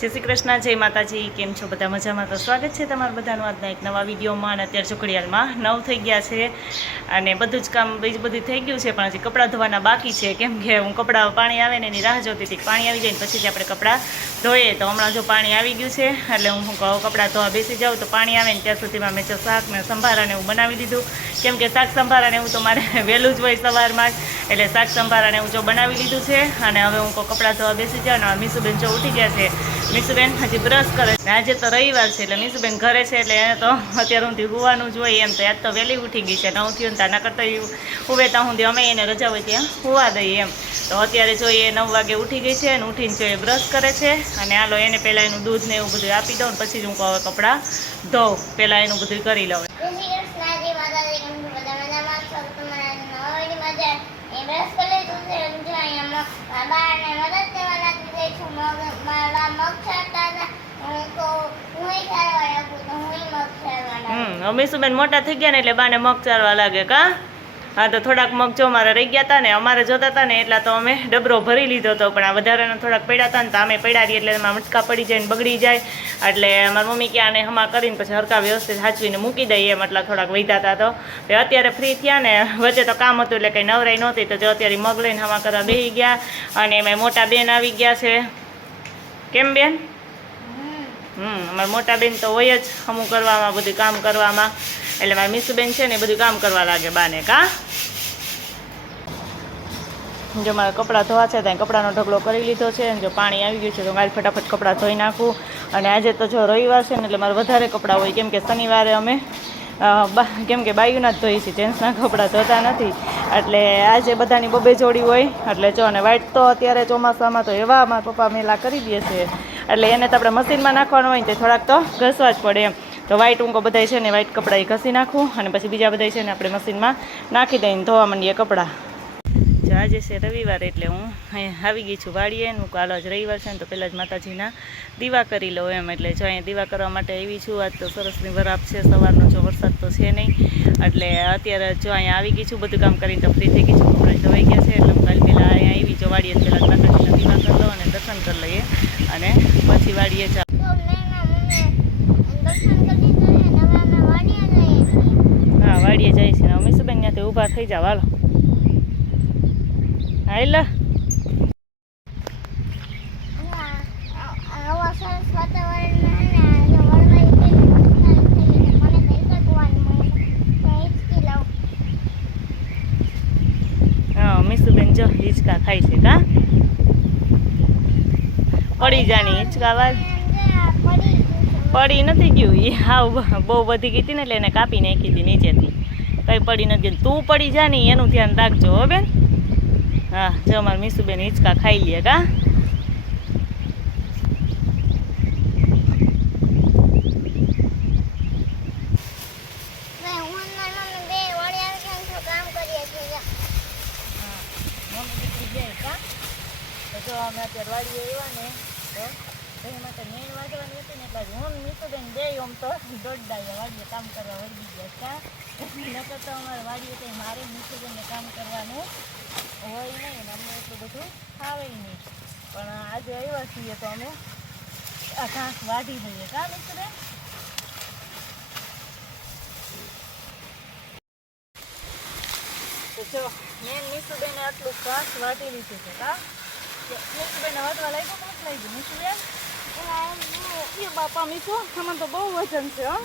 જય શ્રી કૃષ્ણ, જય માતાજી. કેમ છો બધા? મજામાં? તો સ્વાગત છે તમારું બધાનું આજના એક નવા વિડીયોમાં. અને અત્યારે ચોકડીયાલમાં 9 થઈ ગયા છે અને બધું જ કામ બીજું બધું થઈ ગયું છે, પણ હજી કપડાં ધોવાના બાકી છે. કેમ કે હું કપડાં પાણી આવે ને એની રાહ જોતી હતી. પાણી આવી જાય ને પછી જ આપણે કપડાં ધોઈએ. તો હમણાં જો પાણી આવી ગયું છે એટલે હું કપડાં ધોવા બેસી જાઉં. તો પાણી આવે ને ત્યાં સુધીમાં મેં જો શાક ને સંભારાને એવું બનાવી દીધું. કેમ કે શાક સંભારાને એવું તો મારે વહેલું જ હોય સવારમાં જ, એટલે શાક સંભારાને એવું જો બનાવી લીધું છે. અને હવે હું કપડાં ધોવા બેસી જાઉં ને મીસુબેન જો ઉઠી ગયા છે. મીસુબેન હજી બ્રશ કરે છે. આજે તો રવિવાર છે એટલે મીસુબેન ઘરે છે એટલે એને તો અત્યારે સુધી હોવાનું જ હોય એમ. તો આજ તો વહેલી ઉઠી ગઈ છે. 9 થયું ને ત્યાં નકર તો હુવે ત્યાં સુધી અમે એને રજા હોય ત્યાં હોવા દઈએ એમ. તો અત્યારે જો એ 9 વાગે ઉઠી ગઈ છે અને ઉઠીને જો એ બ્રશ કરે છે. અને હાલો એને પહેલાં એનું દૂધ ને એવું બધું આપી દઉં ને પછી જ હું હવે કપડાં ધોઉં. પહેલાં એનું બધું કરી લઉં. મીસુબેન મોટા થઈ ગયા ને એટલે બાને મગ ચારવા લાગે કા. હા, તો થોડાક મગ જો મારે રહી ગયા હતા ને અમારે જોતા હતા ને એટલા તો અમે ડબરો ભરી લીધો હતો. પણ આ વધારાના થોડાક પડ્યા હતા ને તો અમે પડ્યા રહીએ એટલે એમાં મટકા પડી જાય ને બગડી જાય. એટલે મારી મમ્મી કે આને હમા કરીને પછી હરકા વ્યવસ્થિત સાચવીને મૂકી દઈએ એમ. એટલા થોડાક વધ્યા હતા તો અત્યારે ફ્રી થયા ને વચ્ચે તો કામ હતું એટલે કંઈ નવરાઈ નહોતી. તો જો અત્યારે મગ લઈને હમા કરવા બેસી ગયા. અને એમાં મોટા બેન આવી ગયા છે. કેમ બેન? અમારા મોટા બેન તો હોય જ અમુક કરવામાં, બધું કામ કરવામાં. એટલે મારા મીસુબેન છે ને બધું કામ કરવા લાગે બાને કા. જો મારા કપડાં ધોવા છે ત્યાં કપડાનો ઢગલો કરી લીધો છે. જો પાણી આવી ગયું છે તો મારે ફટાફટ કપડાં ધોઈ નાખું. અને આજે તો જો રવિવાર છે ને એટલે મારે વધારે કપડાં હોય. કેમ કે શનિવારે અમે કેમ કે બાયુના જ ધોઈ છે, જેન્ટ્સના કપડાં ધોતા નથી. એટલે આજે બધાની બબે જોડી હોય. એટલે જો અને વાઇટ તો અત્યારે ચોમાસામાં તો એવા મારા પપ્પા મેલા કરી દે છે. એટલે એને તો આપણે મશીનમાં નાખવાનું હોય ને તે થોડાક તો ઘસવા જ પડે એમ. તો વાઇટ ઊંઘો બધાય છે ને વાઇટ કપડાં એ ઘસી નાખું. અને પછી બીજા બધાય છે ને આપણે મશીનમાં નાખી દઈને ધોવા માંડીએ કપડાં. જો આજે છે રવિવાર એટલે હું અહીંયા આવી ગઈ છું વાડીએ. હું કાલ જ રવિવાર છે ને તો પહેલાં જ માતાજીના દીવા કરી લઉં એમ. એટલે જો અહીંયા દીવા કરવા માટે આવી છું. આજ તો સરસની વરાપ છે સવારનો, જો વરસાદ તો છે નહીં. એટલે અત્યારે જો અહીંયા આવી ગઈ છું, બધું કામ કરીને તો ફ્રી થઈ ગઈ છું. કપડાં ધોવાઈ ગયા છે એટલે હું કાલ પહેલાં અહીંયા આવી જો વાડીએ પહેલાં માતાજીના દીવા કરી લઉં અને દર્શન કરી લઈએ. અને પછી વાડીએ હા, વાડીએ જાય છે ને મીસુબેન ત્યાંથી ઊભા થઈ જાવ. હાલો હાઈલા મીસુબેન જો હિંચકા ખાય છે કા. પડી જાની હિંચકા વાગ પડી નથી ગયું. એ હાવ બહુ વધી ગઈ હતી ને એટલે એને કાપી નાખી હતી નીચેથી. કંઈ પડી નથી ગયું. તું પડી જા ને એનું ધ્યાન રાખજો હો બેન. હા, જો અમારે મીસુબેન હિંચકા ખાઈ લે કા. જો અમે અત્યારે વાડીએ આવ્યા ને તો એ માટે મેં વાંચવાની હતી ને એટલે હું મીસુબેન બે આમ તો દોડડાઈએ વાડીએ કામ કરવા વળગી ગયા કા. નકર તો અમારે વાડીએ કંઈ મારે મીસુબેનને કામ કરવાનું હોય નહીં ને અમને એટલું બધું ફાવે નહીં. પણ આજે આવ્યા છીએ તો અમે આ ઘાસ વાઢી દઈએ કા મીસુબેન. તો જો મેં મીસુબેને આટલું ઘાસ વાઢી લીધું છે કા. મીસુબેન વાટવા લાગ્યું કે નથી લાગ્યું મીસુબેન? એ બાપા મીસુ આમાં તો બહુ વજન છે હો.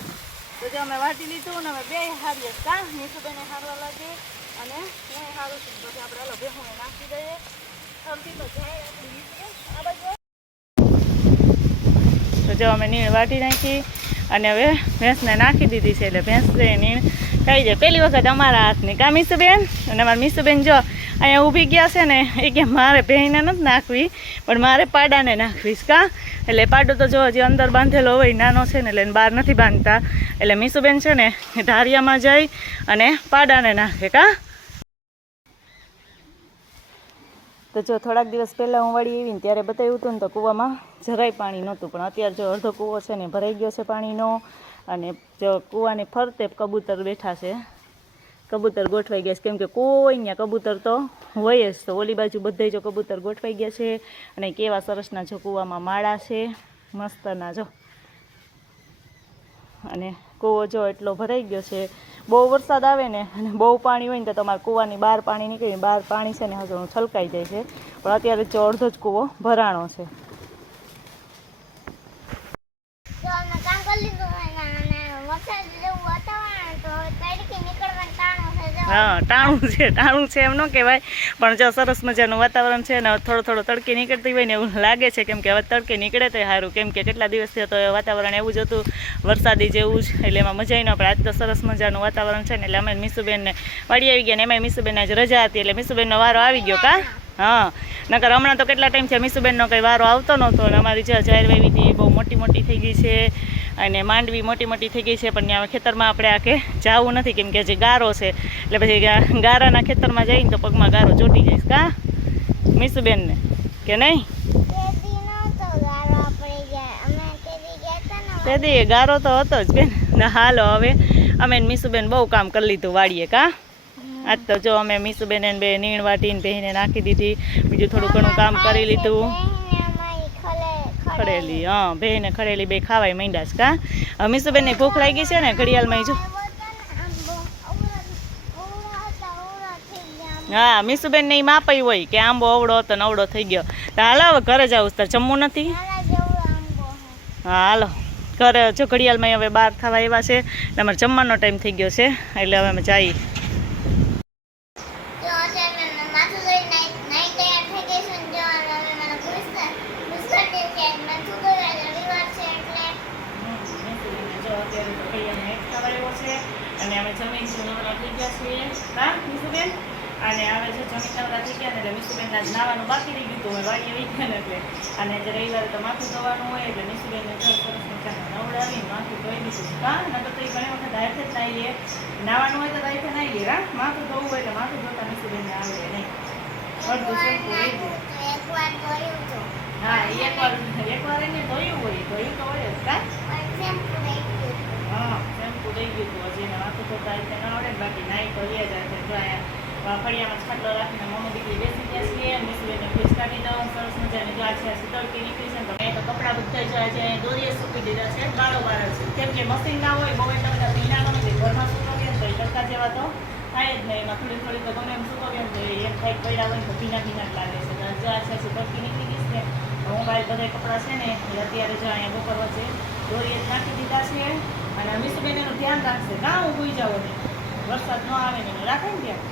તો જો અમે વાટી લીધું ને અમે બે હારીએ કા. મીસુબેને હારવા લાગી અને મેં સારું છે. પછી આપણે હાલો ભેહુંને નાખી દઈએ. અડધી તો જાય આપણી મીસુબેન આ બાજુ. તો જો અમે નીણ વાટી નાખી અને હવે ભેંસને નાખી દીધી છે. એટલે ભેંસ નીણ ખાઈ જાય પહેલી વખત અમારા હાથની કા મીસુબેન. અને અમારા મીસુબેન જો અહીંયા ઊભી ગયા છે ને એ કે મારે ભેંને નથી નાખવી પણ મારે પાડાને નાખવીશ કા. એટલે પાડો તો જો હજી અંદર બાંધેલો હોય, નાનો છે ને એટલે એને બહાર નથી બાંધતા. એટલે મીસુબેન છે ને એ ધારિયામાં જાય અને પાડાને નાખે કા. તો જો થોડાક દિવસ પહેલાં હું વાળી આવીને ત્યારે બતાવ્યું હતું ને તો કૂવામાં જરાય પાણી નહોતું. પણ અત્યારે જો અડધો કૂવો છે ને ભરાઈ ગયો છે પાણીનો. અને જો કૂવાની ફરતે કબૂતર બેઠા છે. કબૂતર ગોઠવાઈ ગયા છે કેમ કે કોઈ અહીંયા કબૂતર તો હોય જ. તો ઓલી બાજુ બધે જો કબૂતર ગોઠવાઈ ગયા છે અને કેવા સરસના જો કૂવામાં માળા છે મસ્ત ના જો. અને કૂવો જો એટલો ભરાઈ ગયો છે. બહુ વરસાદ આવે ને અને બહુ પાણી હોય ને તો તમારે કૂવાની બહાર પાણી નીકળીને બહાર પાણી છે ને હજુ છલકાઈ જાય છે. પણ અત્યારે જો અડધો જ કૂવો ભરાણો છે. હા ટાણું છે એમ ન કહેવાય, પણ જો સરસ મજાનું વાતાવરણ છે ને થોડો તડકે નીકળતી હોય ને એવું લાગે છે. કેમ કે હવે તડકે નીકળે તો સારું, કેમ કે કેટલા દિવસથી તો વાતાવરણ એવું જ હતું વરસાદી જેવું જ, એટલે એમાં મજા ન પડે. આજ તો સરસ મજાનું વાતાવરણ છે ને એટલે અમે મીસુબેનને વાડી આવી ગયા ને એમાં મીસુબેન આજ રજા હતી એટલે મીસુબેનનો વારો આવી ગયો. કા હા, નકર હમણાં તો કેટલા ટાઈમ છે મીસુબેનનો કંઈ વારો આવતો નહોતો. અને અમારી જાહેર વાવી હતી બહુ મોટી થઈ ગઈ છે અને માંડવી મોટી થઈ ગઈ છે, પણ ત્યાં ખેતરમાં આપણે આ કે જવું નથી કેમ કે હજી ગારો છે. એટલે પછી ગારાના ખેતરમાં જઈને તો પગમાં ગારો ચોટી જઈશ. કા મીસુબેનને કે નહીં? તેદી ગારો તો હતો જ બેન. હાલો હવે અમે મીસુબેન બહુ કામ કરી લીધું વાડીએ. કા આજ તો જો અમે મીસુબેન બે નીણ વાટીને બેહીને નાખી દીધી, બીજું થોડું ઘણું કામ કરી લીધું. ખડેલી હા બેને ખડેલી બે ખાવાય માંડ્યા છે. કા મીસુબેન ની ભૂખ લાગી છે ને ઘડિયાળમાં જો. હા મીસુબેન ને માપાઈ હોય કે આંબો અવડો હતો ને અવડો થઈ ગયો. તો હાલો હવે ઘરે જાવ તાર જમવું નથી. હા હાલો ઘરે જો ઘડિયાળમાં હવે 12 થવા આવ્યા છે, અમારે જમવાનો ટાઈમ થઈ ગયો છે એટલે હવે અમે જઈએ. અને અમે જમીન નવરા થઈ ગયા છીએ. હા મીસુબેન અને હવે જો જમીન નવરા થઈ ગયા ને એટલે મીસુબેન આજ નાવાનું બાકી રહી ગયું હતું વાડીએ વહી ગયા ને એટલે. અને આજે રવિવારે તો માથું ધોવાનું હોય એટલે મીસુબેનને સરસ મજાનું નવડાવી માથું ધોઈ દીધું. હા નકર તો એ ઘણી વખત હાથે જ નાહી લે, નાવાનું હોય તો હાથે નાહી લે. હા માથું ધોવું હોય એટલે માથું ધોતા મીસુબેનને આવડે નહીં. અડધું શેમ્પુ રહી ગયું. હા એકવાર એને ધોયું હોય ધોયું તો હોય જ. કા હા શેમ્પુ રહી ગયું હતું હજી એને માથું ધોતા રીતે ના આવડે ને બાકી નાહી તો લે જાય છે. જો અહીંયા ફળિયામાં છાટલો રાખીને મમ્મી દીકરી બેસી ગયા છીએ. મીસુબેનને ફીસ કાઢી દઉં સરસ મજાની. જો આજે તડકી નીકળી છે ને તો મેં તો કપડાં બધા જો આજે દોરીએ સૂકી દીધા છે. ગાળો વાળા છે કેમ કે મશીન ના હોય બહુ એટલા બધા ભીના ન હોય ઘરમાં સૂકવીએ ને તો એ તડકા જેવા તો થાય જ નહીં. એમાં થોડી તો ગમે એમ સૂકવીએ ને તો એમ થાય પડ્યા હોય તો ભીના જ લાગે છે. જો આજે તડકી નીકળી ગઈ છે હું કાલે બધા કપડાં છે ને એટલે અત્યારે જો અહીંયા બપોર વચ્ચે દોરીએ જ નાખી દીધા છે. અને મીસુબેન એનું ધ્યાન રાખશે. કાં હું ભૂઈ જાઉં ને વરસાદ ન આવે ને રાખે ને ત્યાં.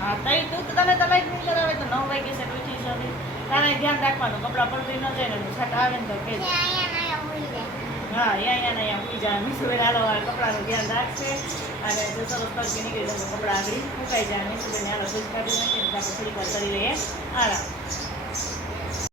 હા તઈ તું તો તને તો લાઈટ નહીં કરાવે તો 9 વાગે છે ઉઠી જવી. તારે ધ્યાન રાખવાનું કપડાં પડતી ન જાય ને છાટ આવે ને તો કે હા અહીંયા ઉઈ જાય. મીસુબેન હાલો કપડાનું ધ્યાન રાખશે અને જો સરસ તડકી નીકળી જાય તો કપડાં આગળ સુકાઈ જાય. મીસુબેન હાલો ભૂજ કાઢી નાખીને આપણે થોડીક વાર કરી લઈએ આરામ.